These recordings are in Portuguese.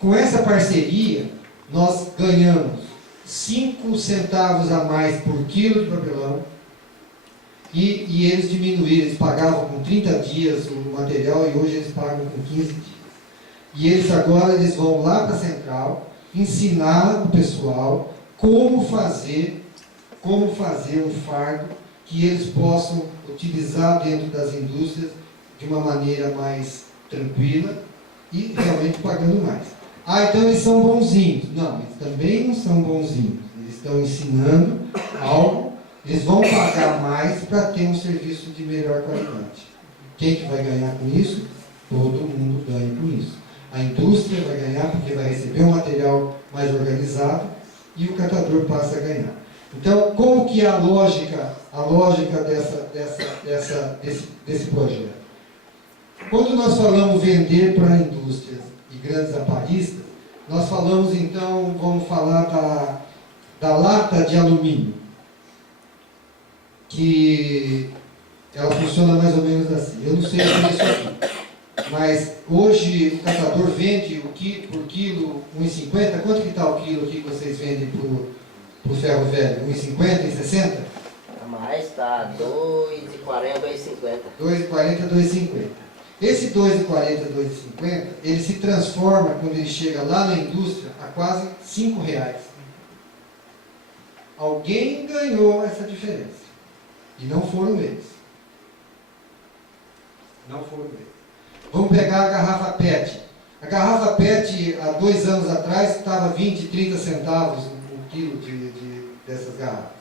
Com essa parceria, nós ganhamos 5 centavos a mais por quilo de papelão, e eles diminuíram, eles pagavam com 30 dias o material e hoje eles pagam com 15 dias. E eles agora vão lá para a central ensinar o pessoal como fazer um fardo que eles possam utilizar dentro das indústrias de uma maneira mais tranquila e realmente pagando mais. Ah, então eles são bonzinhos. Não, eles também não são bonzinhos. Eles estão ensinando algo, eles vão pagar mais para ter um serviço de melhor qualidade. Quem que vai ganhar com isso? Todo mundo ganha com isso. A indústria vai ganhar porque vai receber um material mais organizado e o catador passa a ganhar. Então, como que é a lógica desse projeto? Quando nós falamos vender para indústrias e grandes aparistas, nós falamos então, vamos falar da lata de alumínio, que ela funciona mais ou menos assim. Eu não sei o que é isso aqui, mas hoje o catador vende por quilo 1,50. Quanto que está o quilo aqui que vocês vendem para o ferro velho? 1,50, 1,60? A mais está 2,40, 2,50. 2,40, 2,50. Esse 2,40, 2,50, ele se transforma, quando ele chega lá na indústria, a quase R$5. Alguém ganhou essa diferença. E não foram eles. Não foram eles. Vamos pegar a garrafa PET. A garrafa PET, há 2 anos atrás, estava 20, 30 centavos o quilo dessas garrafas.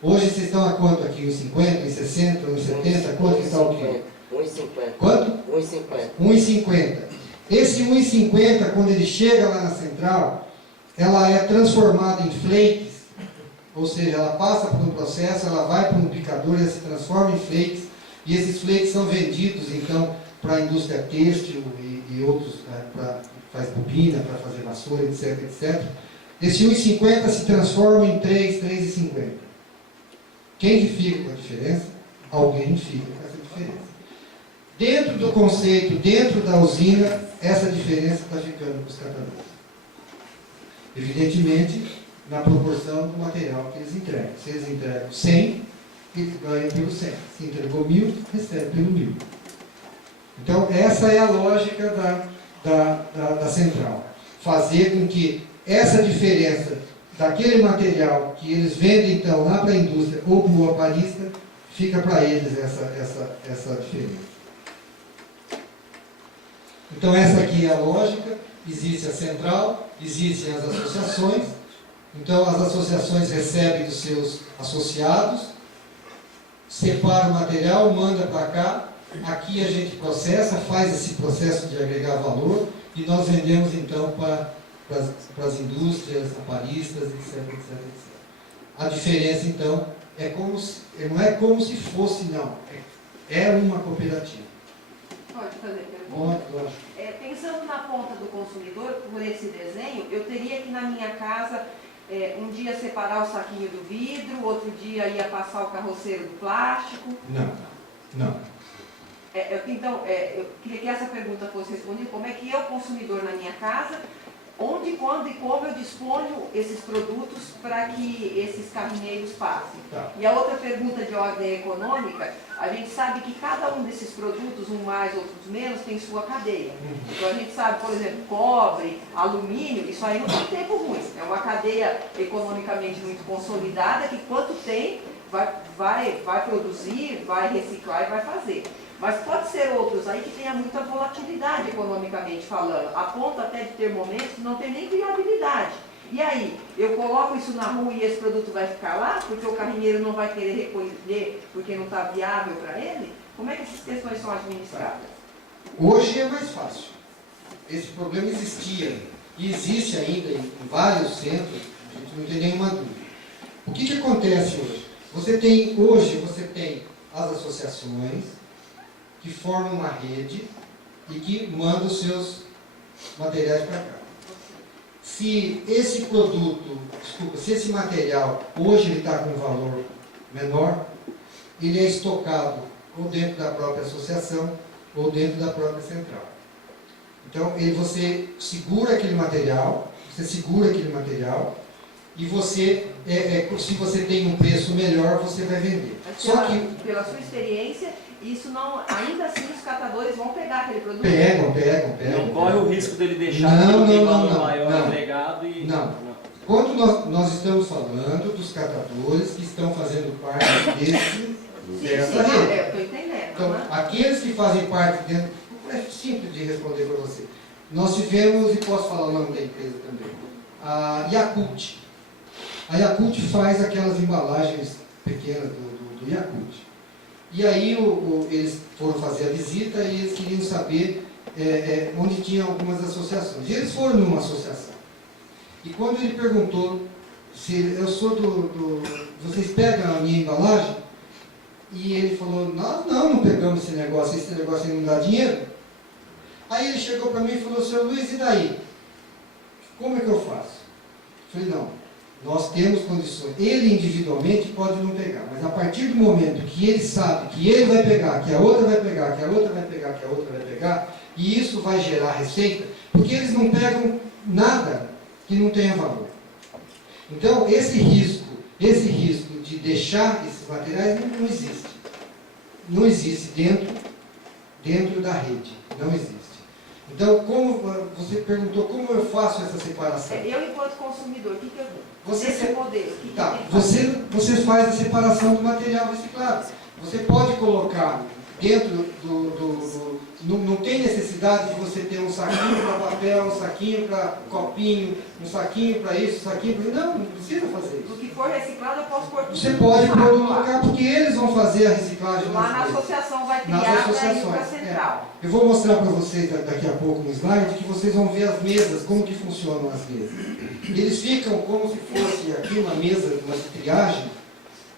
Hoje vocês estão a quanto aqui? 1,50, 1,60, 1,70? Quanto que está o quilo? 1,50. Quanto? 1,50. 1,50. Esse 1,50, quando ele chega lá na central, ela é transformada em flakes, ou seja, ela passa por um processo, ela vai para um picador, ela se transforma em flakes, e esses flakes são vendidos, então, para a indústria têxtil e outros, faz bobina, para fazer vassoura, etc, etc. Esse 1,50 se transforma em 3,50. Quem que fica com a diferença? Alguém fica com essa diferença. Dentro do conceito, dentro da usina, essa diferença está ficando com os catadores. Evidentemente, na proporção do material que eles entregam. Se eles entregam 100, eles ganham pelo 100. Se entregou 1.000, recebe pelo 1.000. Então, essa é a lógica da central. Fazer com que essa diferença daquele material que eles vendem, então, lá para a indústria ou para o aparista, fica para eles essa diferença. Então, essa aqui é a lógica. Existe a central, existem as associações. Então, as associações recebem dos seus associados, separa o material, manda para cá. Aqui a gente processa, faz esse processo de agregar valor e nós vendemos, então, para as indústrias, aparistas, etc, etc, etc. A diferença, então, não é como se fosse, não. É uma cooperativa. Pode fazer pergunta? Pode. Pensando na ponta do consumidor, por esse desenho, eu teria que na minha casa, um dia separar o saquinho do vidro, outro dia ia passar o carroceiro do plástico? Não. Então, eu queria que essa pergunta fosse respondida. Como é que eu, consumidor, na minha casa, onde, quando e como eu disponho esses produtos para que esses caminhoneiros passem? Tá. E a outra pergunta de ordem econômica, a gente sabe que cada um desses produtos, um mais, outros menos, tem sua cadeia. Então a gente sabe, por exemplo, cobre, alumínio, isso aí não tem tempo ruim. É uma cadeia economicamente muito consolidada que quanto tem, vai produzir, vai reciclar e vai fazer. Mas pode ser outros aí que tenha muita volatilidade economicamente falando, a ponto até de ter momentos que não tem nem viabilidade. E aí, eu coloco isso na rua e esse produto vai ficar lá, porque o carrinheiro não vai querer recolher porque não está viável para ele? Como é que essas questões são administradas? Hoje é mais fácil. Esse problema existia e existe ainda em vários centros, a gente não tem nenhuma dúvida. O que acontece hoje? Você tem as associações que formam uma rede e que mandam os seus materiais para cá. Se esse material hoje ele está com um valor menor, ele é estocado ou dentro da própria associação ou dentro da própria central. Então, você segura aquele material, e você, se você tem um preço melhor, você vai vender. Mas Só que pela sua experiência, isso não, ainda assim os catadores vão pegar aquele produto? pegam. Não corre o risco dele deixar Não, porque tem não, valor não, maior não. agregado e... Não. Quando nós estamos falando dos catadores que estão fazendo parte dessa rede. Eu estou entendendo. Então, aqueles que fazem parte dentro, é simples de responder para você. Nós tivemos, e posso falar o nome da empresa também, a Yakult. A Yakult faz aquelas embalagens pequenas do Yakult. E aí eles foram fazer a visita e eles queriam saber onde tinha algumas associações. E eles foram numa associação. E quando ele perguntou se eu sou vocês pegam a minha embalagem? E ele falou, nós não pegamos esse negócio aí não dá dinheiro. Aí ele chegou para mim e falou, Sr. Luiz, e daí? Como é que eu faço? Eu falei, não, nós temos condições. Ele individualmente pode não pegar, mas a partir do momento que ele sabe que ele vai pegar, que a outra vai pegar, que a outra vai pegar, que a outra vai pegar, e isso vai gerar receita, porque eles não pegam nada que não tenha valor. Então, esse risco de deixar esses materiais não existe. Não existe dentro da rede. Não existe. Então, como você perguntou, como eu faço essa separação? Eu, enquanto consumidor, o que eu Você esse modelo? O que Tá, que tem que fazer? você faz a separação do material reciclado. Você pode colocar dentro não tem necessidade de você ter um saquinho para papel, um saquinho para copinho, um saquinho para isso, um saquinho para... Não precisa fazer Do isso. que for reciclado, eu posso pôr tudo Você no pode saco pôr no lá. lugar, porque eles vão fazer a reciclagem Lá das na coisas. associação vai Nas criar para ir associações. para a central. Eu vou mostrar para vocês daqui a pouco no slide que vocês vão ver as mesas, como que funcionam as mesas. Eles ficam como se fosse aqui uma mesa, uma de triagem,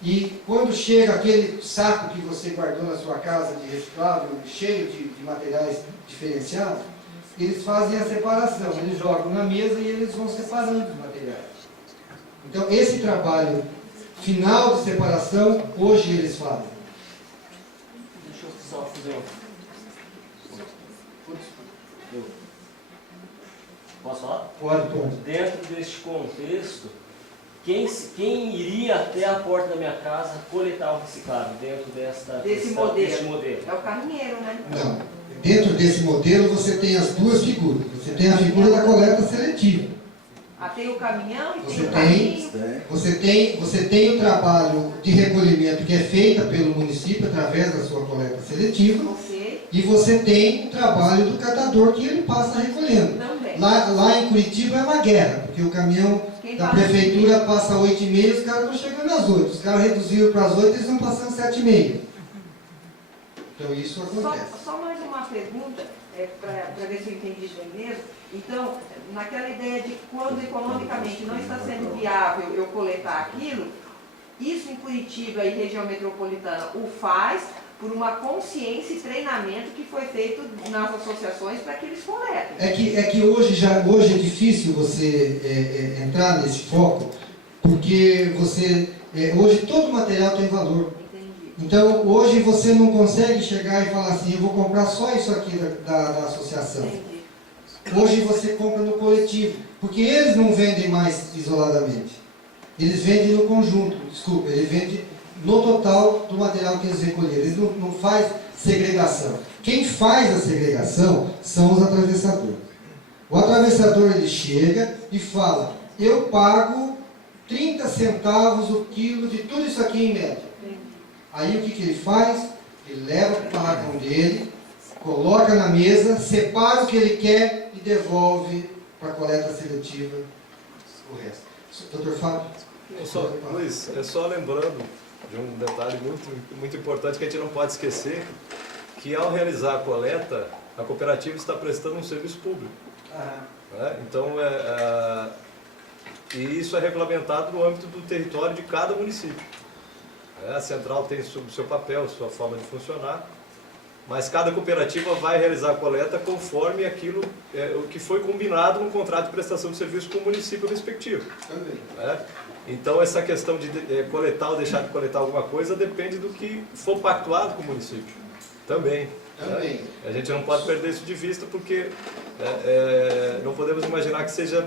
e quando chega aquele saco que você guardou na sua casa de reciclável, cheio de materiais diferenciados, eles fazem a separação, eles jogam na mesa e eles vão separando os materiais. Então esse trabalho final de separação, hoje eles fazem. Deixa eu só fazer Posso falar? Pode. Dentro deste contexto, quem iria até a porta da minha casa coletar o reciclável dentro Desse modelo? É o caminheiro, né? Não. Dentro desse modelo você tem as duas figuras. Você tem a figura da coleta seletiva. Tem o caminhão e Você tem o caminho. Você tem o trabalho de recolhimento que é feita pelo município através da sua coleta seletiva. E você tem o trabalho do catador que ele passa recolhendo. Também. Lá em Curitiba é uma guerra, porque o caminhão da prefeitura passa 8h30, os caras estão chegando às 8. Os caras reduziram para as 8, eles estão passando 7h30. Então isso acontece. Só mais uma pergunta, para ver se eu entendi isso bem mesmo. Então, naquela ideia de quando economicamente não está sendo viável eu coletar aquilo, isso em Curitiba e região metropolitana o faz por uma consciência e treinamento que foi feito nas associações para que eles coletem. É que hoje é difícil você entrar nesse foco, porque hoje todo material tem valor. Entendi. Então, hoje você não consegue chegar e falar assim, eu vou comprar só isso aqui da associação. Entendi. Hoje você compra no coletivo, porque eles não vendem mais isoladamente. Eles vendem no conjunto, eles vendem no total do material que eles recolheram. Eles não fazem segregação. Quem faz a segregação são os atravessadores. O atravessador ele chega e fala, eu pago 30 centavos o quilo de tudo isso aqui em média. Aí o que ele faz? Ele leva para o barracão dele, coloca na mesa, separa o que ele quer e devolve para a coleta seletiva o resto. Doutor Fábio? Luiz, só lembrando de um detalhe muito importante que a gente não pode esquecer, que ao realizar a coleta, a cooperativa está prestando um serviço público. Né? Então, e isso é regulamentado no âmbito do território de cada município. A central tem o seu papel, sua forma de funcionar, mas cada cooperativa vai realizar a coleta conforme aquilo o que foi combinado no contrato de prestação de serviço com o município respectivo. Também. Então essa questão de coletar ou deixar de coletar alguma coisa depende do que for pactuado com o município. Também. Também. A gente não pode perder isso de vista porque não podemos imaginar que seja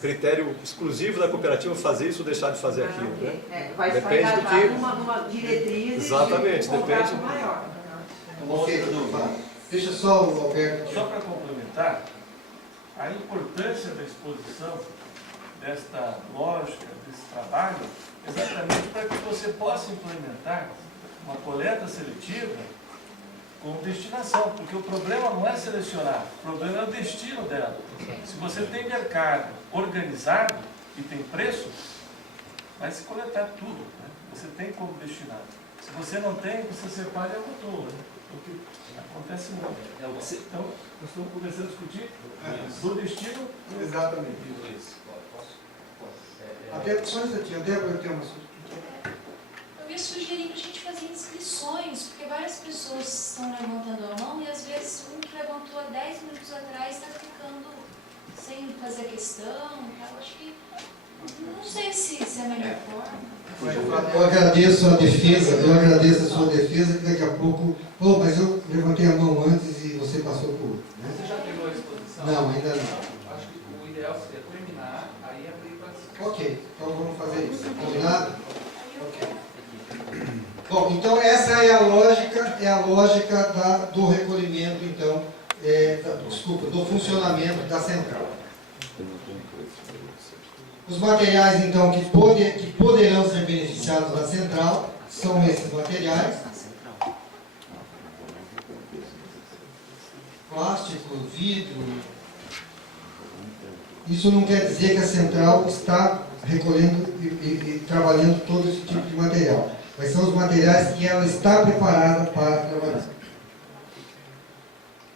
critério exclusivo da cooperativa fazer isso ou deixar de fazer aquilo. Né? Vai Depende do engajar que... numa diretriz Exatamente, de um contrato depende. maior. Ok, deixa só o Alberto. Só para complementar, a importância da exposição desta lógica, desse trabalho, exatamente para que você possa implementar uma coleta seletiva com destinação, porque o problema não é selecionar, o problema é o destino dela. Se você tem mercado organizado e tem preço, vai se coletar tudo, né? Você tem como destinar. Se você não tem, você separa e amontoa, né? O que acontece muito. Então, nós estamos começando a discutir do destino. Exatamente. Até só isso aqui, Débora, eu tenho uma sugestão. Eu ia sugerir para a gente fazer inscrições, porque várias pessoas estão levantando a mão e às vezes um que levantou há 10 minutos atrás está ficando sem fazer a questão. Eu acho que não sei se é a melhor forma. Eu agradeço a defesa, a sua defesa, que daqui a pouco... Oh, mas eu levantei a mão antes e você passou por outro. Né? Você já pegou a exposição? Não, ainda não. Acho que o ideal seria terminar, aí abrir para discussão. Ok, então vamos fazer isso. Combinado? Ok. Bom, então essa é a lógica do recolhimento, então, do funcionamento da central. Os materiais, então, que poderão ser beneficiados da central são esses materiais: plástico, vidro. Isso não quer dizer que a central está recolhendo e trabalhando todo esse tipo de material, mas são os materiais que ela está preparada para trabalhar.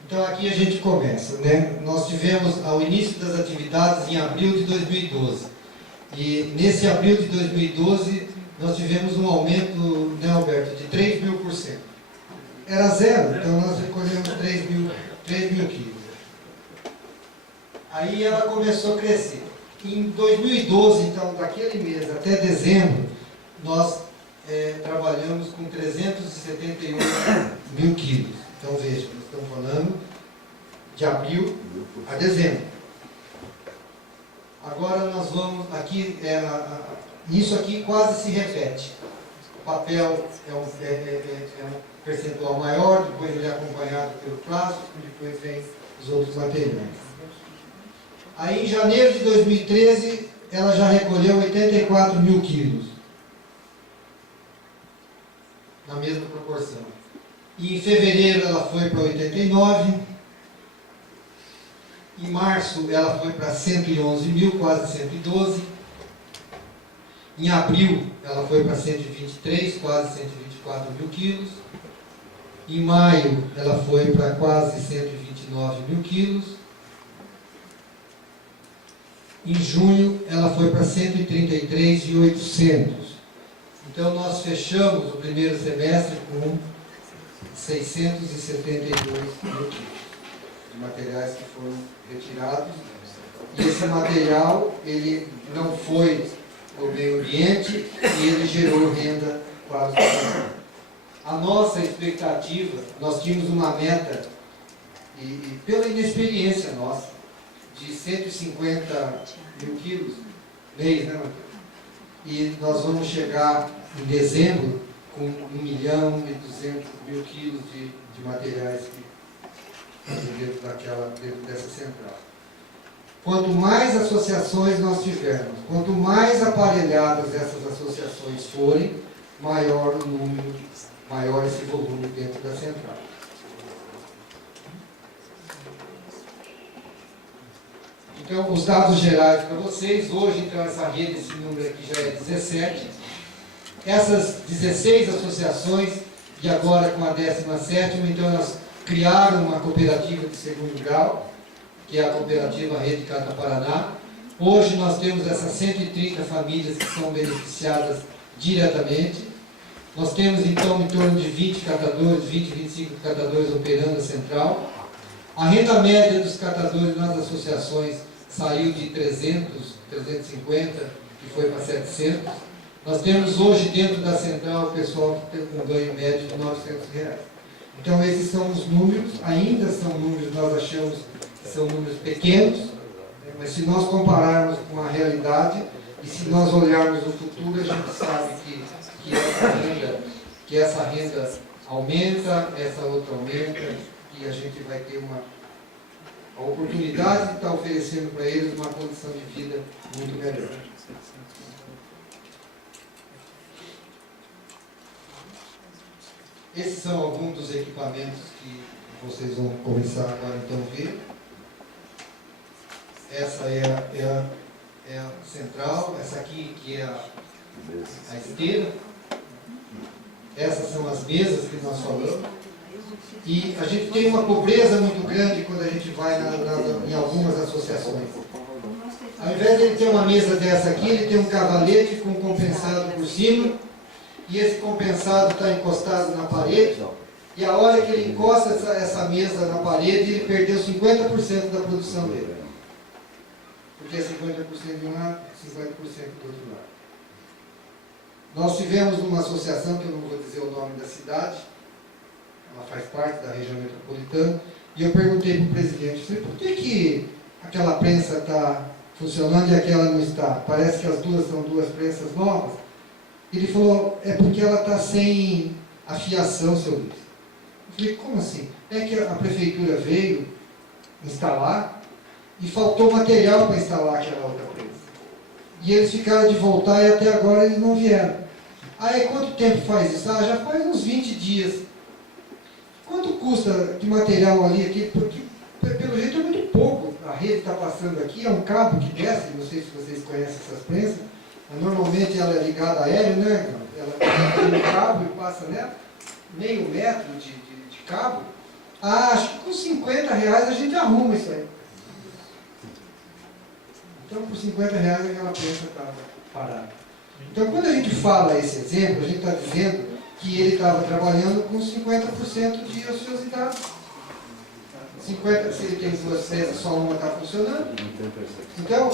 Então aqui a gente começa, né? Nós tivemos ao início das atividades em abril de 2012. E nesse abril de 2012 nós tivemos um aumento, né, Alberto, de 3.000%. Era zero, então nós recolhemos 3 mil quilos. Aí ela começou a crescer. Em 2012, então, daquele mês até dezembro, nós trabalhamos com 378 mil quilos. Então veja, nós estamos falando de abril a dezembro. Agora nós vamos, aqui, isso aqui quase se repete. O papel é um percentual maior, depois ele é acompanhado pelo plástico, depois vem os outros materiais. Aí em janeiro de 2013, ela já recolheu 84 mil quilos. Na mesma proporção. E em fevereiro ela foi para 89. Em março ela foi para 111 mil, quase 112. Em abril ela foi para 123, quase 124 mil quilos. Em maio ela foi para quase 129 mil quilos. Em junho ela foi para 133.800. Então nós fechamos o primeiro semestre com 672 mil quilos de materiais que foram retirados. E esse material, ele não foi no meio ambiente e ele gerou renda para os trabalhadores. A nossa expectativa, nós tínhamos uma meta, e pela inexperiência nossa, de 150 mil quilos mês, né, Matheus? E nós vamos chegar em dezembro com 1.200.000 quilos de materiais dentro dessa central. Quanto mais associações nós tivermos, quanto mais aparelhadas essas associações forem, maior o número, maior esse volume dentro da central. Então, os dados gerais para vocês, hoje, então, essa rede, esse número aqui já é 17. Essas 16 associações, e agora com a 17ª, então, elas criaram uma cooperativa de segundo grau, que é a cooperativa Rede Cata Paraná. Hoje nós temos essas 130 famílias que são beneficiadas diretamente. Nós temos, então, em torno de 20 catadores, 25 catadores operando a central. A renda média dos catadores nas associações saiu de 300, 350 e foi para 700. Nós temos hoje dentro da central o pessoal que tem um ganho médio de R$900. Então esses são os números, ainda são números, nós achamos são números pequenos, né, mas se nós compararmos com a realidade e se nós olharmos o futuro, a gente sabe que essa renda aumenta, essa outra aumenta, e a gente vai ter a oportunidade de estar oferecendo para eles uma condição de vida muito melhor. Esses são alguns dos equipamentos que vocês vão começar agora então a ver. Essa é a central, essa aqui que é a esteira. Essas são as mesas que nós falamos. E a gente tem uma pobreza muito grande quando a gente vai em algumas associações. Ao invés de ele ter uma mesa dessa aqui, ele tem um cavalete com um compensado por cima, e esse compensado está encostado na parede, e a hora que ele encosta essa mesa na parede, ele perdeu 50% da produção dele. Porque é 50% de um lado, 50% do outro lado. Nós tivemos uma associação, que eu não vou dizer o nome da cidade, ela faz parte da região metropolitana, e eu perguntei para o presidente, falei, por que aquela prensa está funcionando e aquela não está? Parece que as duas são duas prensas novas. Ele falou, é porque ela está sem afiação, seu Luiz. Eu falei, como assim? É que a prefeitura veio instalar e faltou material para instalar aquela outra prensa. E eles ficaram de voltar e até agora eles não vieram. Aí quanto tempo faz isso? Ah, já faz uns 20 dias. Quanto custa de material ali aqui? Porque pelo jeito é muito pouco. A rede está passando aqui, é um cabo que desce, não sei se vocês conhecem essas prensas. Normalmente ela é ligada a aéreo, né? Ela tem um cabo e passa nela, meio metro de cabo. Ah, acho que com R$50 a gente arruma isso aí. Então, por R$50 aquela prensa estava parada. Então, quando a gente fala esse exemplo, a gente está dizendo que ele estava trabalhando com 50% de ociosidade. 50%, se ele tem duas peças, só uma está funcionando. Então,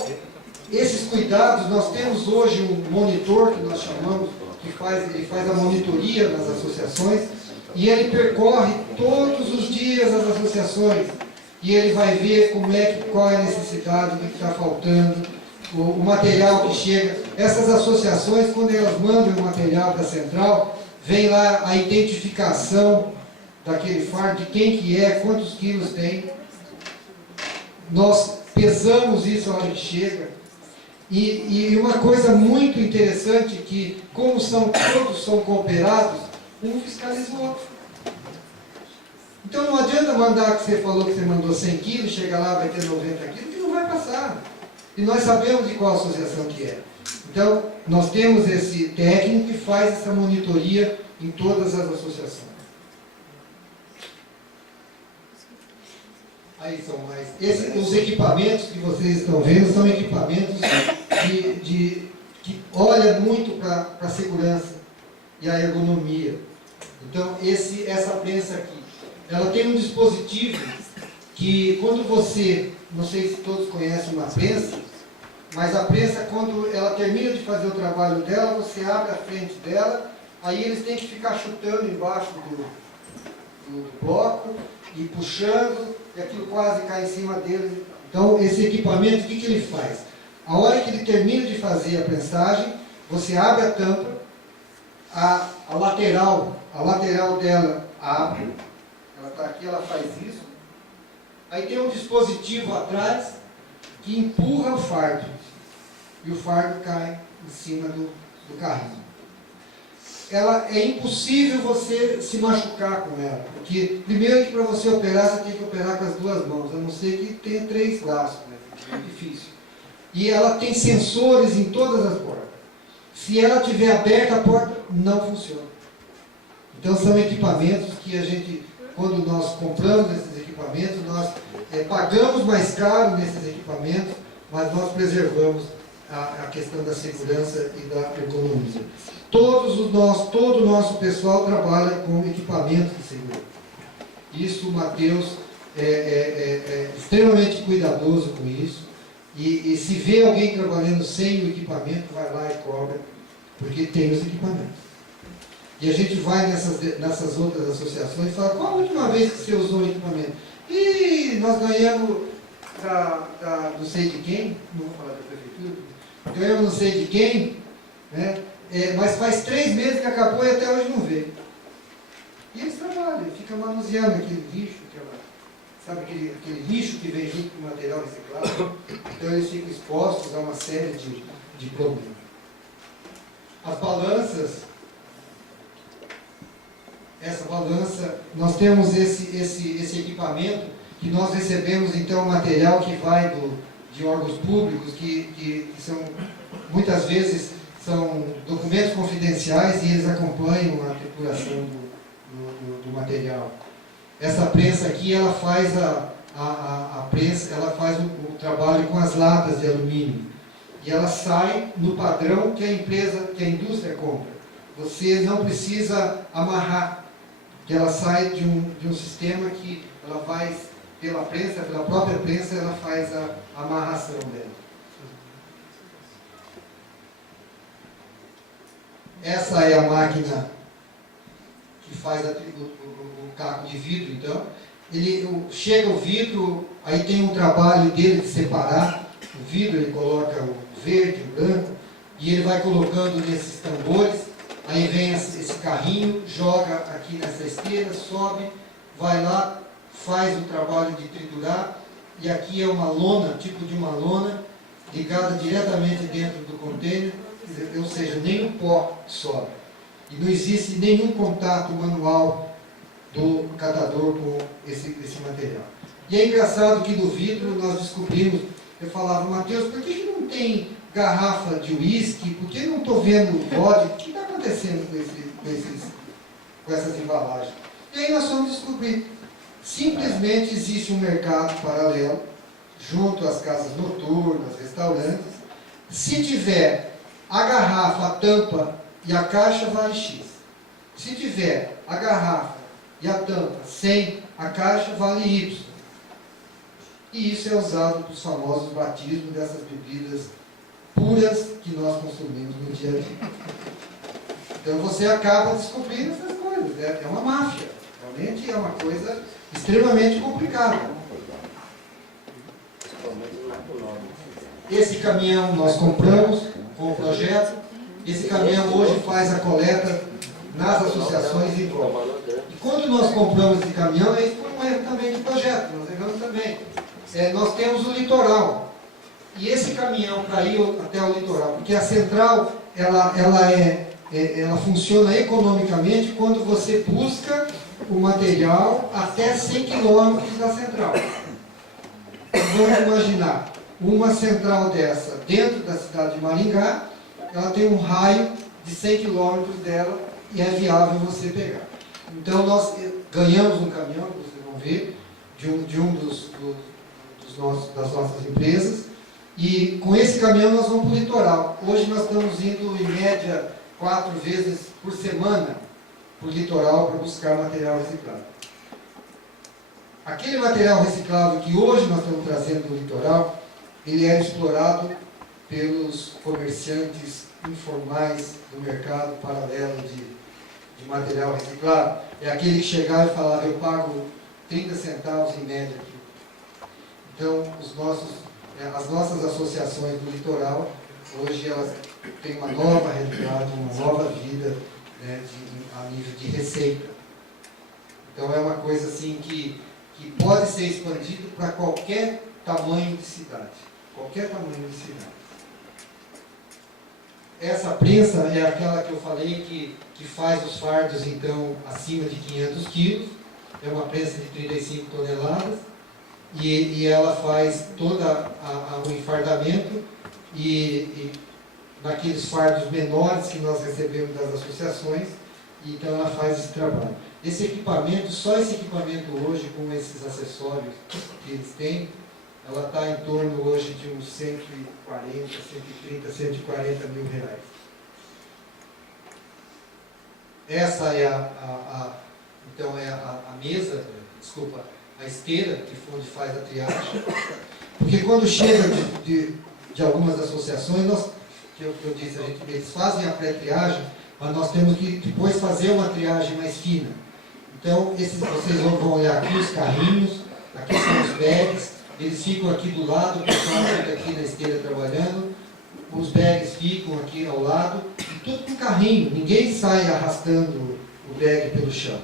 esses cuidados, nós temos hoje um monitor que nós chamamos, ele faz a monitoria nas associações, e ele percorre todos os dias as associações, e ele vai ver qual é a necessidade, o que está faltando, o material que chega. Essas associações, quando elas mandam o material da central, vem lá a identificação daquele fardo, de quem que é, quantos quilos tem. Nós pesamos isso a hora que chega. E uma coisa muito interessante, que como todos são cooperados, um fiscaliza o outro. Então não adianta mandar que você falou que você mandou 100 quilos, chega lá vai ter 90 quilos, que não vai passar. E nós sabemos de qual associação que é. Então, nós temos esse técnico que faz essa monitoria em todas as associações. Aí são mais. Os equipamentos que vocês estão vendo são equipamentos que olham muito para a segurança e a ergonomia. Então, essa prensa aqui, ela tem um dispositivo que quando você, não sei se todos conhecem uma prensa, mas a prensa, quando ela termina de fazer o trabalho dela, você abre a frente dela, aí eles têm que ficar chutando embaixo do bloco e puxando, e aquilo quase cai em cima deles. Então, esse equipamento, o que ele faz? A hora que ele termina de fazer a prensagem, você abre a tampa, a lateral dela abre, ela está aqui, ela faz isso, aí tem um dispositivo atrás que empurra o fardo, e o fardo cai em cima do carrinho. É impossível você se machucar com ela, porque primeiro que para você operar, você tem que operar com as duas mãos, a não ser que tenha 3 braços, né? É difícil. E ela tem sensores em todas as portas. Se ela estiver aberta, a porta não funciona. Então são equipamentos que a gente, quando nós compramos esses equipamentos, nós pagamos mais caro nesses equipamentos, mas nós preservamos a questão da segurança e da ergonomia. Todo o nosso pessoal trabalha com equipamentos de segurança. Isso o Matheus é extremamente cuidadoso com isso. E se vê alguém trabalhando sem o equipamento, vai lá e cobra, porque tem os equipamentos. E a gente vai nessas outras associações e fala, qual a última vez que você usou o equipamento? E nós ganhamos não sei de quem, não vou falar da prefeitura, ganhamos não sei de quem, né? Mas faz 3 meses que acabou e até hoje não veio. E eles trabalham, ficam manuseando aquele lixo, sabe aquele lixo que vem junto com o material reciclado. Então eles ficam expostos a uma série de problemas. As balanças, essa balança, nós temos esse equipamento que nós recebemos então material que vai de órgãos públicos, que são, muitas vezes, são documentos confidenciais e eles acompanham a tripulação do material. Essa prensa aqui, ela faz a prensa, ela faz o trabalho com as latas de alumínio. E ela sai no padrão que a indústria compra. Você não precisa amarrar, que ela sai de um sistema que ela vai, pela própria prensa, ela faz a amarração dela. Essa é a máquina que faz o caco de vidro, então. Chega o vidro, aí tem um trabalho dele de separar o vidro, ele coloca o verde, o branco, e ele vai colocando nesses tambores, aí vem esse carrinho, joga aqui nessa esteira, sobe, vai lá, faz o trabalho de triturar, e aqui é uma lona, tipo de uma lona, ligada diretamente dentro do container, ou seja, nenhum pó sobe. E não existe nenhum contato manual do catador com esse material. E é engraçado que do vidro nós descobrimos, eu falava, Matheus, por que não tem garrafa de uísque? Por que não estou vendo vodka? O que está acontecendo com essas embalagens? E aí nós fomos descobrir. Simplesmente existe um mercado paralelo, junto às casas noturnas, restaurantes. Se tiver a garrafa, a tampa e a caixa, vale X. Se tiver a garrafa e a tampa sem a caixa, vale Y. E isso é usado para os famosos batismos dessas bebidas puras que nós consumimos no dia a dia. Então você acaba descobrindo essas coisas. É uma máfia. Realmente é uma coisa extremamente complicada. Esse caminhão nós compramos com o projeto. Esse caminhão hoje faz a coleta nas associações em volta. E quando nós compramos esse caminhão, esse foi um erro também de projeto, nós erramos também. Nós temos o litoral. E esse caminhão para ir até o litoral, porque a central ela funciona economicamente quando você busca o material até 100 km da central. Vamos imaginar, uma central dessa dentro da cidade de Maringá, ela tem um raio de 100 km dela e é viável você pegar. Então nós ganhamos um caminhão, vocês vão ver, das nossas empresas, e com esse caminhão nós vamos para o litoral. Hoje nós estamos indo em média 4 vezes por semana para o litoral para buscar material reciclado. Aquele material reciclado que hoje nós estamos trazendo do litoral, ele é explorado pelos comerciantes informais do mercado paralelo de material reciclado. É aquele que chegava e falava, eu pago 30 centavos em média aqui. Então, as nossas associações do litoral, hoje elas têm uma nova realidade, uma nova vida, né, a nível de receita. Então é uma coisa assim que pode ser expandido para qualquer tamanho de cidade. Qualquer tamanho de cidade. Essa prensa é aquela que eu falei que faz os fardos então acima de 500 quilos. É uma prensa de 35 toneladas. E ela faz todo o enfardamento e naqueles fardos menores que nós recebemos das associações, então ela faz esse trabalho. Esse equipamento, só esse equipamento hoje, com esses acessórios que eles têm, ela está em torno hoje de uns 140, 130, 140 mil reais. Essa é então é a mesa, desculpa, a esteira, que foi onde faz a triagem. Porque quando chega de algumas associações, que eu disse, eles fazem a pré-triagem, mas nós temos que depois fazer uma triagem mais fina. Então, vocês vão olhar aqui os carrinhos, aqui são os bags, eles ficam aqui do lado, o pessoal fica aqui na esteira trabalhando, os bags ficam aqui ao lado, e tudo com carrinho, ninguém sai arrastando o bag pelo chão.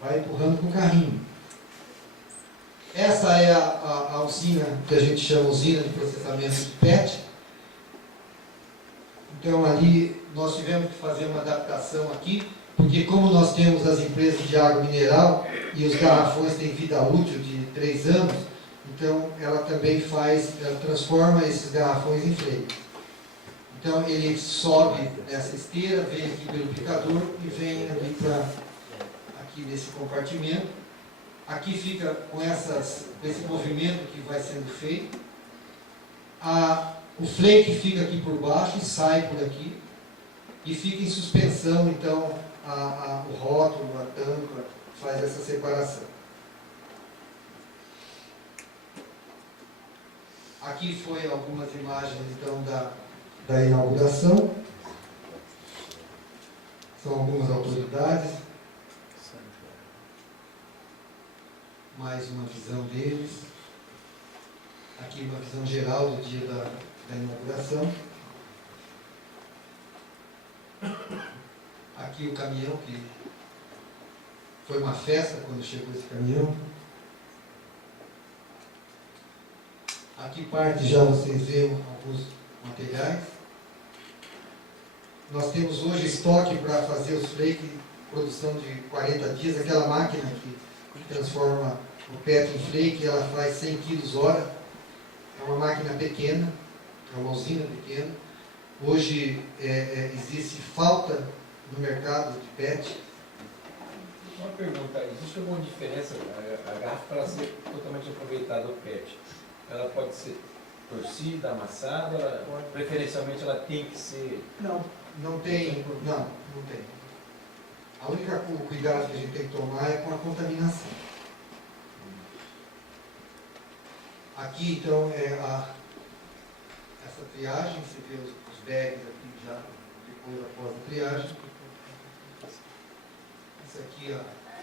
Vai empurrando com carrinho. Essa é a usina que a gente chama usina de processamento de PET. Então ali nós tivemos que fazer uma adaptação aqui, porque como nós temos as empresas de água mineral e os garrafões têm vida útil de 3 anos, então ela também ela transforma esses garrafões em flake. Então ele sobe nessa esteira, vem aqui pelo picador e vem ali para aqui nesse compartimento. Aqui fica com esse movimento que vai sendo feito. O flake fica aqui por baixo e sai por aqui. E fica em suspensão, então, o rótulo, a tampa, faz essa separação. Aqui foi algumas imagens, então, da inauguração. São algumas autoridades. Mais uma visão deles. Aqui uma visão geral do dia da inauguração. Aqui o caminhão, que foi uma festa quando chegou esse caminhão. Aqui parte já vocês veem alguns materiais. Nós temos hoje estoque para fazer os flake, produção de 40 dias, aquela máquina que transforma o PET em flake, ela faz 100 kg hora. É uma máquina pequena, é uma usina pequena. Hoje existe falta no mercado de PET. Uma pergunta, existe alguma diferença, a garrafa para ser totalmente aproveitada o PET, ela pode ser torcida, amassada, preferencialmente ela tem que ser... Não tem. A única cuidado que a gente tem que tomar é com a contaminação. Aqui então essa triagem, você vê os bags aqui já depois após a triagem. Essa aqui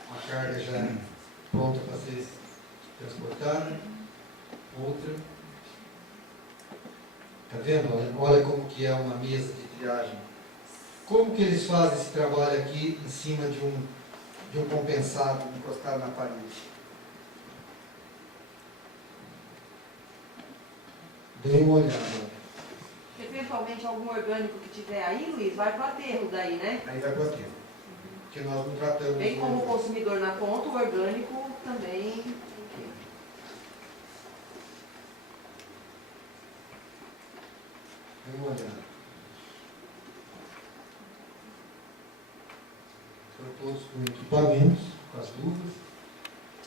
uma carga já pronta para ser transportada. Outra. Está vendo? Olha como que é uma mesa de triagem. Como que eles fazem esse trabalho aqui em cima de um compensado encostado na parede? Dê uma olhada. Eventualmente algum orgânico que tiver aí, Luiz, vai para o aterro daí, né? Aí vai para o aterro. Porque nós não tratamos... Bem como o consumidor na ponta, o orgânico também... Dê uma olhada. São todos com equipamentos, com as luvas.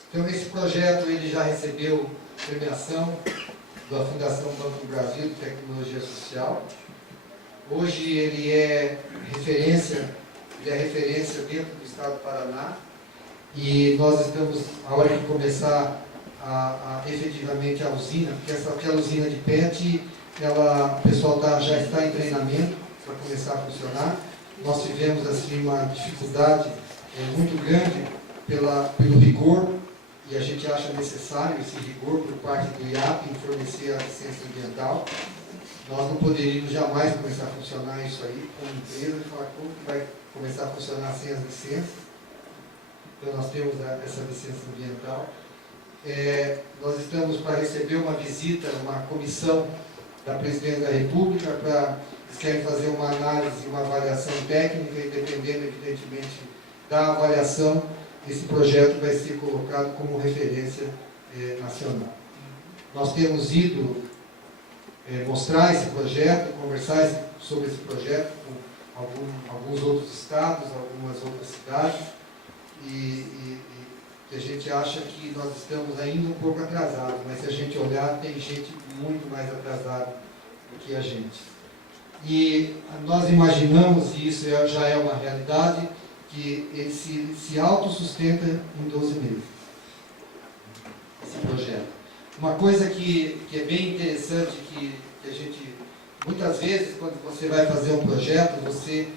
Então esse projeto ele já recebeu premiação da Fundação Banco do Brasil de Tecnologia Social. Hoje ele é referência dentro do estado do Paraná. E nós estamos, a hora que começar efetivamente a usina, porque aquela usina de PET, o pessoal já está em treinamento para começar a funcionar. Nós tivemos assim, uma dificuldade muito grande pelo rigor, e a gente acha necessário esse rigor por parte do IAP em fornecer a licença ambiental. Nós não poderíamos jamais começar a funcionar isso aí como empresa e falar como que vai começar a funcionar sem as licenças. Então nós temos essa licença ambiental. Nós estamos para receber uma visita, uma comissão da Presidência da República, eles querem fazer uma análise, uma avaliação técnica e dependendo evidentemente da avaliação, esse projeto vai ser colocado como referência nacional. Nós temos ido mostrar esse projeto, conversar sobre esse projeto com alguns outros estados, algumas outras cidades, e que a gente acha que nós estamos ainda um pouco atrasados, mas se a gente olhar, tem gente muito mais atrasada do que a gente. E nós imaginamos, e isso já é uma realidade, que ele se autossustenta em 12 meses, esse projeto. Uma coisa que é bem interessante, que a gente, muitas vezes, quando você vai fazer um projeto, você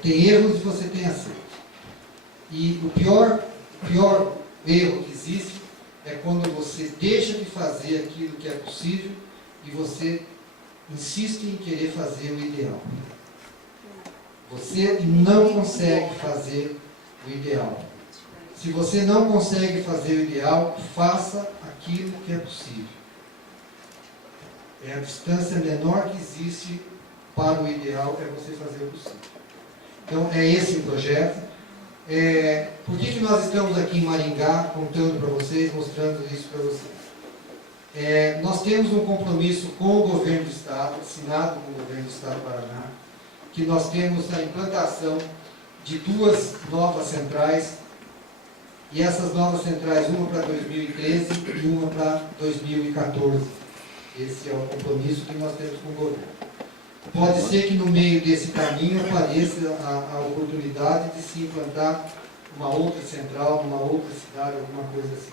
tem erros e você tem acertos. E o pior erro que existe é quando você deixa de fazer aquilo que é possível e você insiste em querer fazer o ideal. Você não consegue fazer o ideal. Se você não consegue fazer o ideal, faça aquilo que é possível. É a distância menor que existe para o ideal, é você fazer o possível. Então, é esse o projeto. Por que nós estamos aqui em Maringá, contando para vocês, mostrando isso para vocês? Nós temos um compromisso com o governo do Estado, assinado com o governo do Estado do Paraná, que nós temos a implantação de 2 novas centrais, e essas novas centrais, uma para 2013 e uma para 2014. Esse é o compromisso que nós temos com o governo. Pode ser que no meio desse caminho apareça a oportunidade de se implantar uma outra central, numa outra cidade, alguma coisa assim.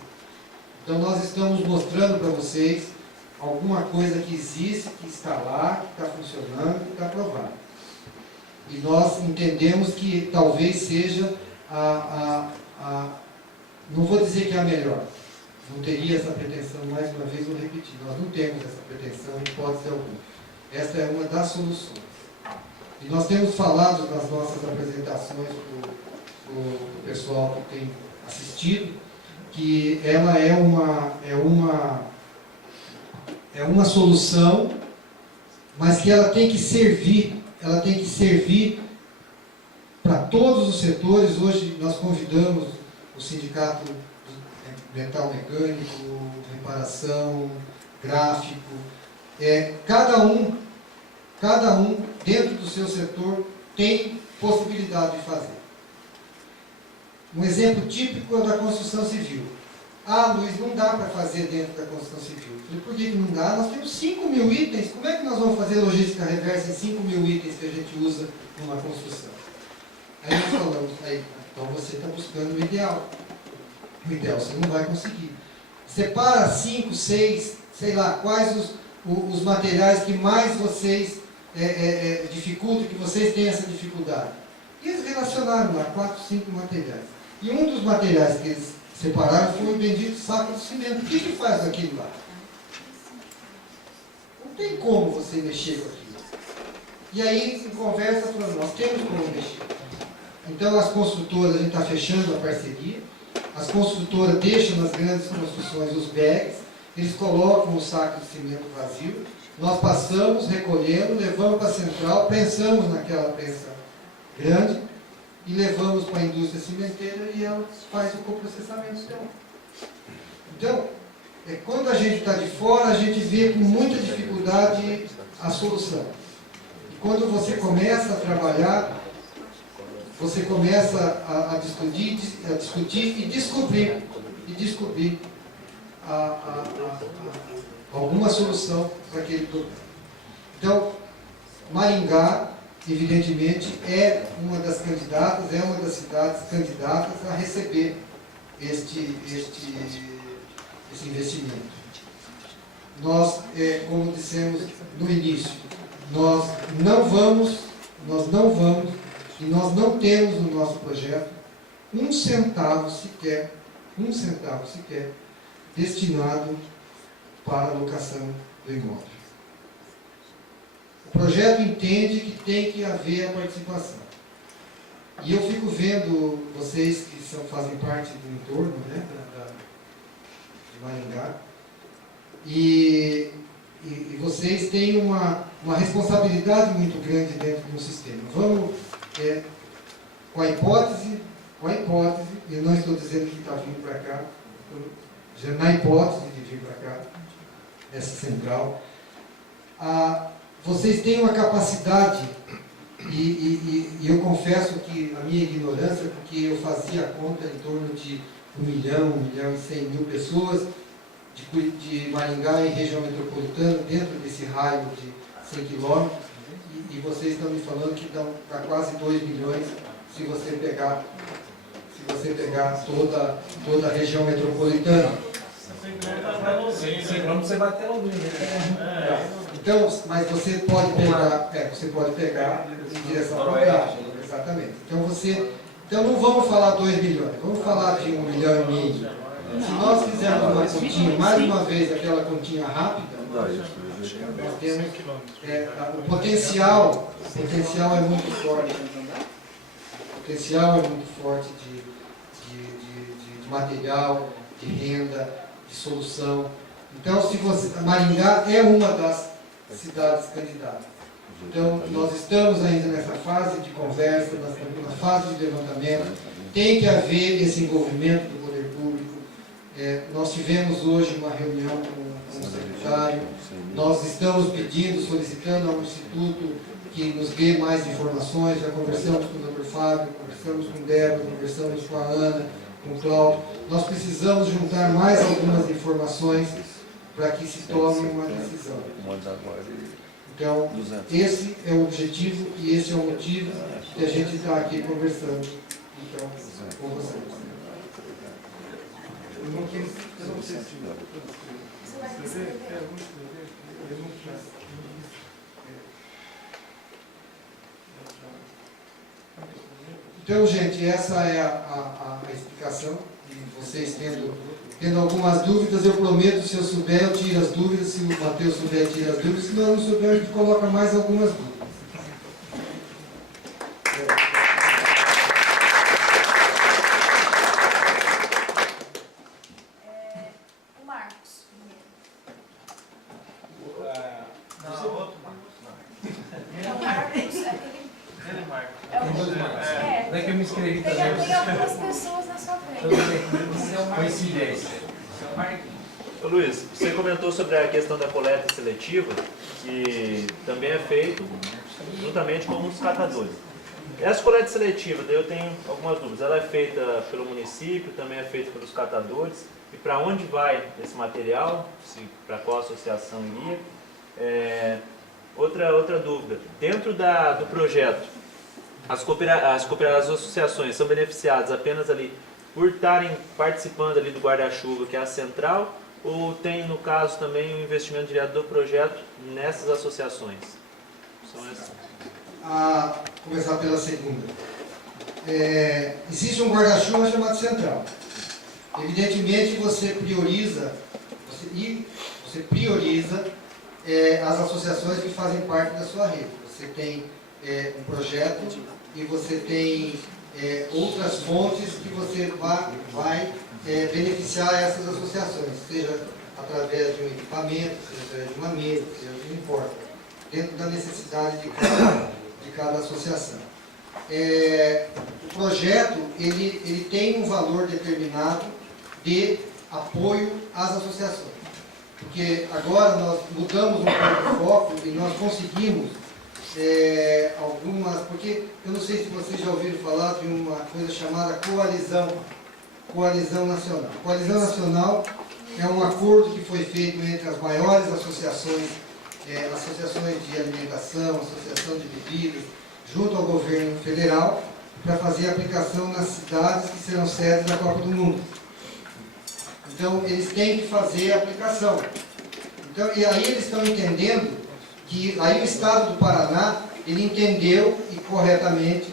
Então nós estamos mostrando para vocês alguma coisa que existe, que está lá, que está funcionando, que está aprovado. E nós entendemos que talvez seja não vou dizer que é a melhor, não teria essa pretensão, mais uma vez vou repetir, nós não temos essa pretensão em hipótese alguma. Esta é uma das soluções. E nós temos falado nas nossas apresentações para o pessoal que tem assistido, que ela é uma solução, mas que ela tem que servir para todos os setores. Hoje nós convidamos o sindicato metal mecânico, reparação, gráfico, cada um dentro do seu setor tem possibilidade de fazer. Um exemplo típico é o da construção civil. Luiz, não dá para fazer dentro da construção civil. Eu falei, por que não dá? Nós temos 5.000 itens, como é que nós vamos fazer logística reversa em 5.000 itens que a gente usa numa construção? Aí nós falamos, então você está buscando o ideal. O ideal você não vai conseguir. Separa 5, 6, sei lá, quais os materiais que mais vocês dificultam, que vocês têm essa dificuldade. E eles relacionaram lá 4, 5 materiais. E um dos materiais que eles separaram foi o bendito saco de cimento. O que faz aquilo lá? Não tem como você mexer com aquilo. E aí, em conversa, falando, nós temos como mexer. Então, as construtoras, a gente está fechando a parceria, as construtoras deixam nas grandes construções os bags, eles colocam o saco de cimento vazio, nós passamos, recolhemos, levamos para a central, prensamos naquela prensa grande e levamos para a indústria cimenteira e ela faz o coprocessamento dela. Então, quando a gente está de fora, a gente vê com muita dificuldade a solução. E quando você começa a trabalhar, você começa a discutir e descobrir alguma solução para aquele problema. Então, Maringá, evidentemente, é uma das candidatas, é uma das cidades candidatas a receber esse investimento. Nós, como dissemos no início, nós não vamos e nós não temos no nosso projeto um centavo sequer destinado para a locação do imóvel. O projeto entende que tem que haver a participação. E eu fico vendo vocês que fazem parte do entorno, né, de Maringá, e vocês têm uma responsabilidade muito grande dentro do sistema. Vamos, com a hipótese, eu não estou dizendo que está vindo para cá, na hipótese de vir para cá, essa central, vocês têm uma capacidade, e eu confesso que a minha ignorância, porque eu fazia a conta em torno de 1 milhão e 100 mil pessoas de Maringá e região metropolitana, dentro desse raio de 100 quilômetros, e vocês estão me falando que dão para quase 2 milhões se você pegar toda a região metropolitana. Você vai até Londrina. Então, mas você pode pegar em direção ao oeste. Exatamente. Então não vamos falar 2 milhões, vamos falar de 1,5 milhão. Se nós fizermos uma continha, mais uma vez aquela continha rápida, nós temos o potencial é muito forte. O potencial é muito forte de material, de renda, de solução. Então, Maringá é uma das cidades candidatas. Então, nós estamos ainda nessa fase de conversa, na fase de levantamento. Tem que haver esse envolvimento do poder público. Nós tivemos hoje uma reunião com o secretário. Nós estamos solicitando ao Instituto que nos dê mais informações. Já conversamos com o Dr. Fábio, conversamos com o Débora, conversamos com a Ana, com o Cláudio. Nós precisamos juntar mais algumas informações para que se tome uma decisão. Então, esse é o objetivo e esse é o motivo que a gente está aqui conversando então, com vocês. Eu não sei se eu vou escrever. Eu não quis. Então, gente, essa é a explicação. E vocês tendo algumas dúvidas, eu prometo, se eu souber, eu tiro as dúvidas. Se o Matheus souber, eu tiro as dúvidas. Se nós não souber, a gente coloca mais algumas dúvidas. O Marcos, primeiro. Não, outro Marcos. É o Marcos, Ele Marcos. é o Tem dois Marcos. É. Não é que eu me inscrevi Tem também. algumas pessoas na sua frente. Coincidência. Ô Luiz, você comentou sobre a questão da coleta seletiva, que também é feito juntamente com os catadores. Essa coleta seletiva, daí eu tenho algumas dúvidas. Ela é feita pelo município, também é feita pelos catadores. E para onde vai esse material? Para qual associação iria? Outra dúvida. Dentro do projeto, as associações são beneficiadas apenas ali por estarem participando ali do guarda-chuva, que é a central, ou tem, no caso, também o investimento direto do projeto nessas associações? São essas. Começar pela segunda. Existe um guarda-chuva chamado central. Evidentemente, você prioriza as associações que fazem parte da sua rede. Você tem um projeto e você tem outras fontes que você vai beneficiar essas associações, seja através de um equipamento, seja através de uma mesa, seja não importa, dentro da necessidade de cada associação. O projeto ele tem um valor determinado de apoio às associações, porque agora nós mudamos um pouco o foco e nós conseguimos algumas, porque eu não sei se vocês já ouviram falar de uma coisa chamada coalizão nacional. Coalizão nacional é um acordo que foi feito entre as maiores associações, associações de alimentação, associação de bebidas, junto ao governo federal, para fazer a aplicação nas cidades que serão sedes da Copa do Mundo. Então, eles têm que fazer a aplicação. Então, e aí eles estão entendendo que aí o Estado do Paraná, ele entendeu, e corretamente,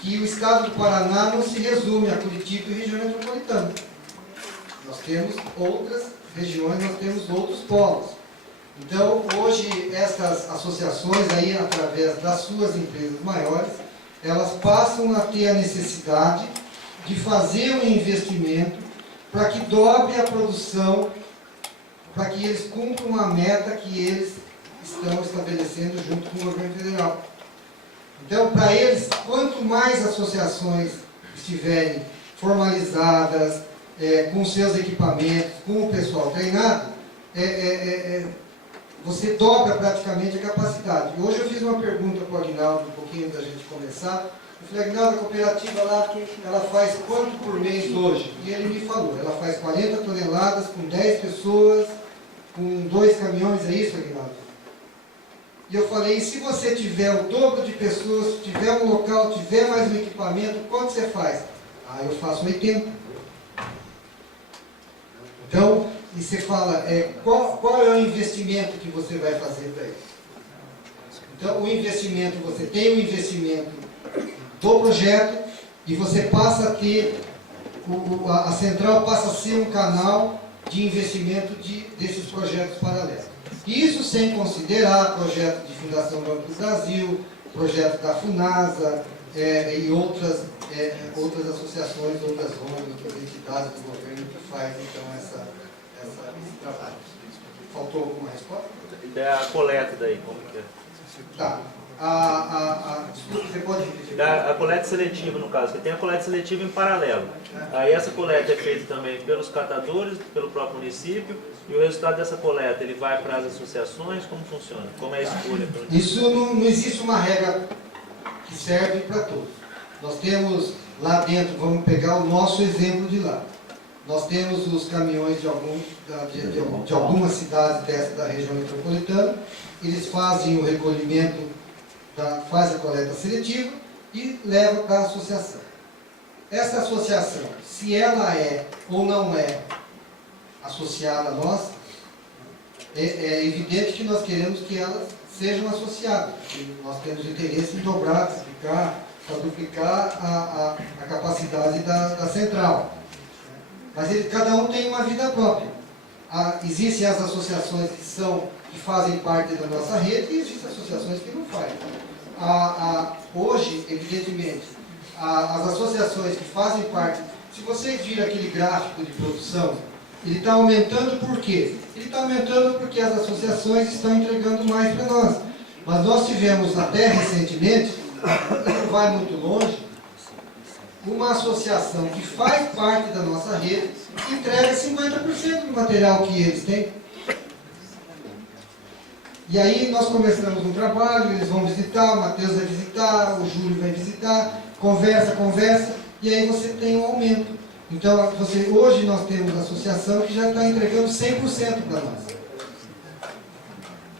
que o Estado do Paraná não se resume a Curitiba e região metropolitana. Nós temos outras regiões, nós temos outros polos. Então, hoje, essas associações, aí, através das suas empresas maiores, elas passam a ter a necessidade de fazer um investimento para que dobre a produção, para que eles cumpram a meta que eles estão estabelecendo junto com o governo federal. Então, para eles, quanto mais associações estiverem formalizadas, com seus equipamentos, com o pessoal treinado, você dobra praticamente a capacidade. Hoje eu fiz uma pergunta para o Aguinaldo, um pouquinho da gente começar. Eu falei, Aguinaldo, a cooperativa lá, ela faz quanto por mês hoje? E ele me falou, ela faz 40 toneladas com 10 pessoas, com 2 caminhões, é isso, Aguinaldo? E eu falei, e se você tiver o dobro de pessoas, tiver um local, tiver mais um equipamento, quanto você faz? Eu faço 80. Então, e você fala, qual é o investimento que você vai fazer para isso? Então, o investimento, você tem o investimento do projeto e você passa a ter a central passa a ser um canal de investimento desses projetos paralelos. Isso sem considerar projetos de Fundação Banco do Brasil, projetos da FUNASA e outras associações, outras ONGs, outras entidades do governo que fazem então esse trabalho. Faltou alguma resposta? Da coleta daí, como que é? Tá. Desculpa, você pode repetir? A coleta seletiva, no caso, que tem a coleta seletiva em paralelo. Aí essa coleta é feita também pelos catadores, pelo próprio município, e o resultado dessa coleta, ele vai para as associações, como funciona? Como é a escolha? Isso não existe uma regra que serve para todos. Nós temos lá dentro, vamos pegar o nosso exemplo de lá. Nós temos os caminhões de algumas cidades da região metropolitana, eles fazem o recolhimento, fazem a coleta seletiva e levam para a associação. Essa associação, se ela é ou não é associada a nós, é evidente que nós queremos que elas sejam associadas, porque nós temos interesse em dobrar, duplicar a capacidade da central. Mas cada um tem uma vida própria. Existem as associações que fazem parte da nossa rede e existem associações que não fazem. Hoje, evidentemente, as associações que fazem parte, se você vir aquele gráfico de produção, ele está aumentando por quê? Ele está aumentando porque as associações estão entregando mais para nós. Mas nós tivemos até recentemente, não vai muito longe, uma associação que faz parte da nossa rede entrega 50% do material que eles têm. E aí nós começamos um trabalho, eles vão visitar, o Matheus vai visitar, o Júlio vai visitar, conversa, e aí você tem um aumento. Então, hoje nós temos associação que já está entregando 100% para nós.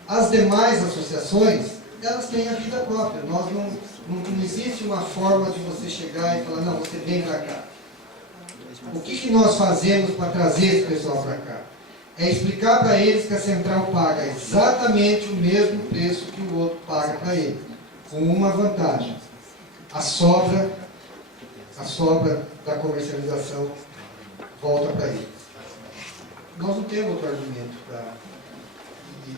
As demais associações, elas têm a vida própria. Não existe uma forma de você chegar e falar, não, você vem para cá. O que nós fazemos para trazer esse pessoal para cá? É explicar para eles que a central paga exatamente o mesmo preço que o outro paga para ele, com uma vantagem. A sobra da comercialização volta para eles. Nós não temos outro argumento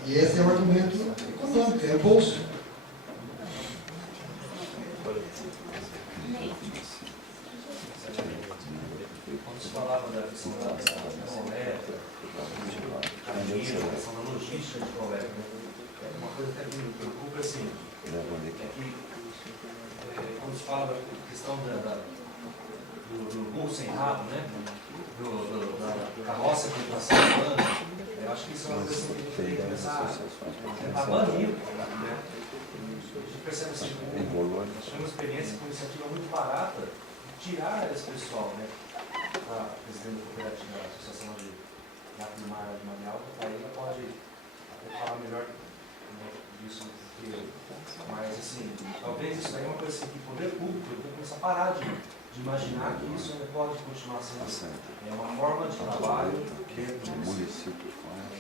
e esse é o argumento econômico, é o bolso. Quando se falava da questão da coleta, a questão da logística de coleta, uma coisa até que me preocupa assim, é que quando se fala da questão do burro sem rabo, né? Da carroça que está salvando, eu acho que isso é uma coisa que a gente tem que começar a banir, né? A gente percebe assim, nós tivemos uma experiência com iniciativa muito barata, tirar esse pessoal, né? A presidente da cooperativa da Associação de Primária de Manial, aí ela pode até falar melhor disso do que eu. Mas assim, talvez isso daí é uma coisa assim, que o poder público tem que começar a parar de imaginar que isso ainda pode continuar sendo uma forma de trabalho dentro do município.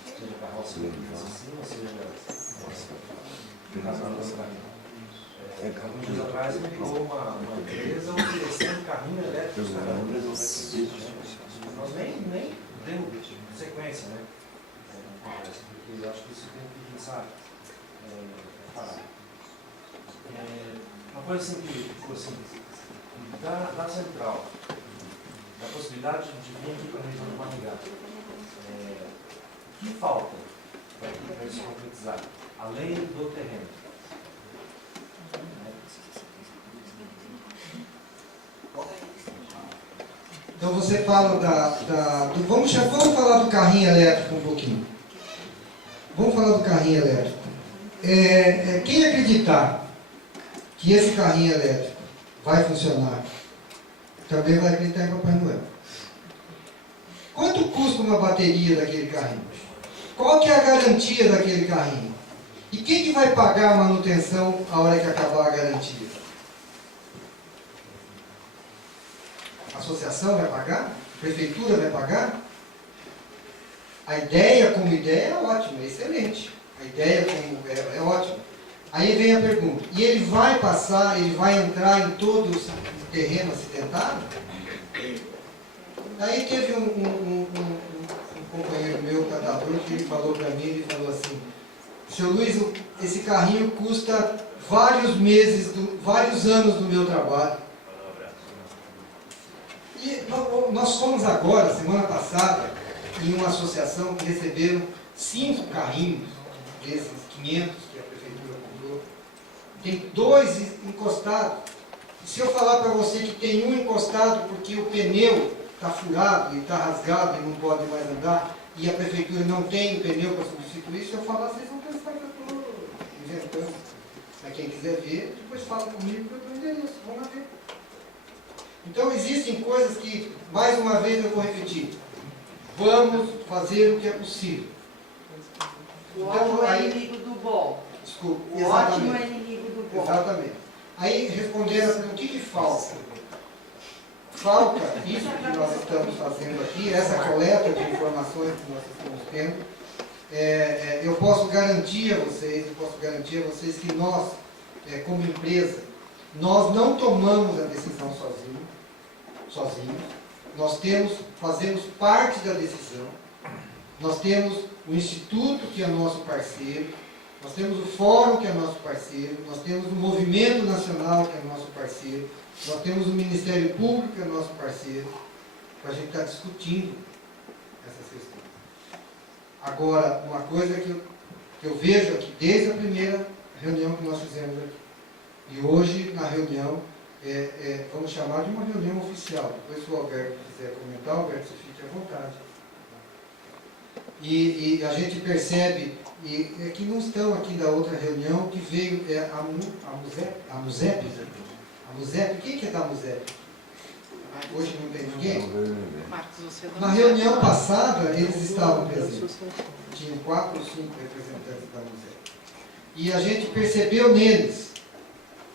Seja carroça assim, ou seja alguns dias atrás me ligou uma empresa oferecendo carrinho elétrico dos carrinhos. Nós nem demos sequência, né? Porque eu acho que isso tem que começar a parar. Uma coisa assim que ficou assim, da central, da possibilidade de vir aqui para a região do Maringá, o que falta para isso concretizar, além do terreno? Então você fala vamos falar do carrinho elétrico um pouquinho. Vamos falar do carrinho elétrico. Quem acreditar que esse carrinho elétrico vai funcionar, também vai acreditar em Papai Noel. Quanto custa uma bateria daquele carrinho? Qual que é a garantia daquele carrinho? E quem que vai pagar a manutenção a hora que acabar a garantia? A associação vai pagar? A prefeitura vai pagar? A ideia como ideia é ótima, é excelente. A ideia como é ótima. Aí vem a pergunta, e ele vai passar, ele vai entrar em todo o terreno acidentado? Daí teve um companheiro meu, catador, que ele falou para mim, ele falou assim, seu Luiz, esse carrinho custa vários meses, vários anos do meu trabalho. E nós fomos agora, semana passada, em uma associação que receberam 5 carrinhos, desses 500 que a prefeitura comprou. Tem 2 encostados. E se eu falar para você que tem um encostado porque o pneu está furado e está rasgado e não pode mais andar, e a prefeitura não tem pneu para substituir, se eu falar, vocês vão pensar que eu estou inventando. Mas quem quiser ver, depois fala comigo que eu estou endereço. Vamos lá ver. Então existem coisas que, mais uma vez eu vou repetir, vamos fazer o que é possível. O ótimo é inimigo do bom. Desculpa, O exatamente. ótimo é inimigo do bom. Exatamente. Aí, respondendo o que falta? Falta isso que nós estamos fazendo aqui, essa coleta de informações que nós estamos tendo. Eu posso garantir a vocês que nós, como empresa, nós não tomamos a decisão sozinhos. Nós fazemos parte da decisão. Nós temos o Instituto, que é nosso parceiro. Nós temos o Fórum, que é nosso parceiro. Nós temos o Movimento Nacional, que é nosso parceiro. Nós temos o Ministério Público, que é nosso parceiro, para a gente estar discutindo essas questões. Agora, uma coisa que eu vejo aqui, desde a primeira reunião que nós fizemos aqui, e hoje, na reunião, vamos chamar de uma reunião oficial. Depois, se o Alberto quiser comentar, Alberto, você fique à vontade. E a gente percebe, e que não estão aqui da outra reunião, que veio a MUSEP. A MUSEP, quem que é da MUSEP? Hoje não tem ninguém? Na reunião passada, eles estavam presentes. Tinham 4 ou 5 representantes da MUSEP. E a gente percebeu neles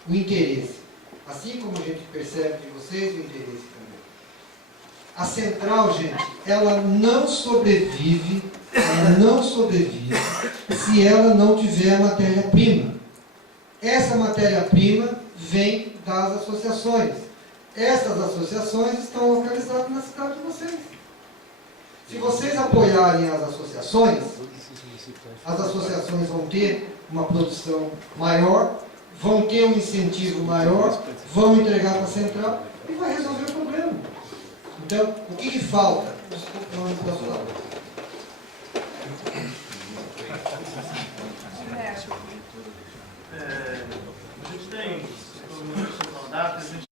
o interesse. Assim como a gente percebe de vocês o interesse também. A central, gente, ela não sobrevive se ela não tiver matéria-prima. Essa matéria-prima vem das associações. Essas associações estão localizadas na cidade de vocês. Se vocês apoiarem as associações vão ter uma produção maior, vão ter um incentivo maior, vão entregar para a central e vai resolver o problema. Então, o que falta? Desculpa, não posso falar. A gente tem, todo mundo datas, a gente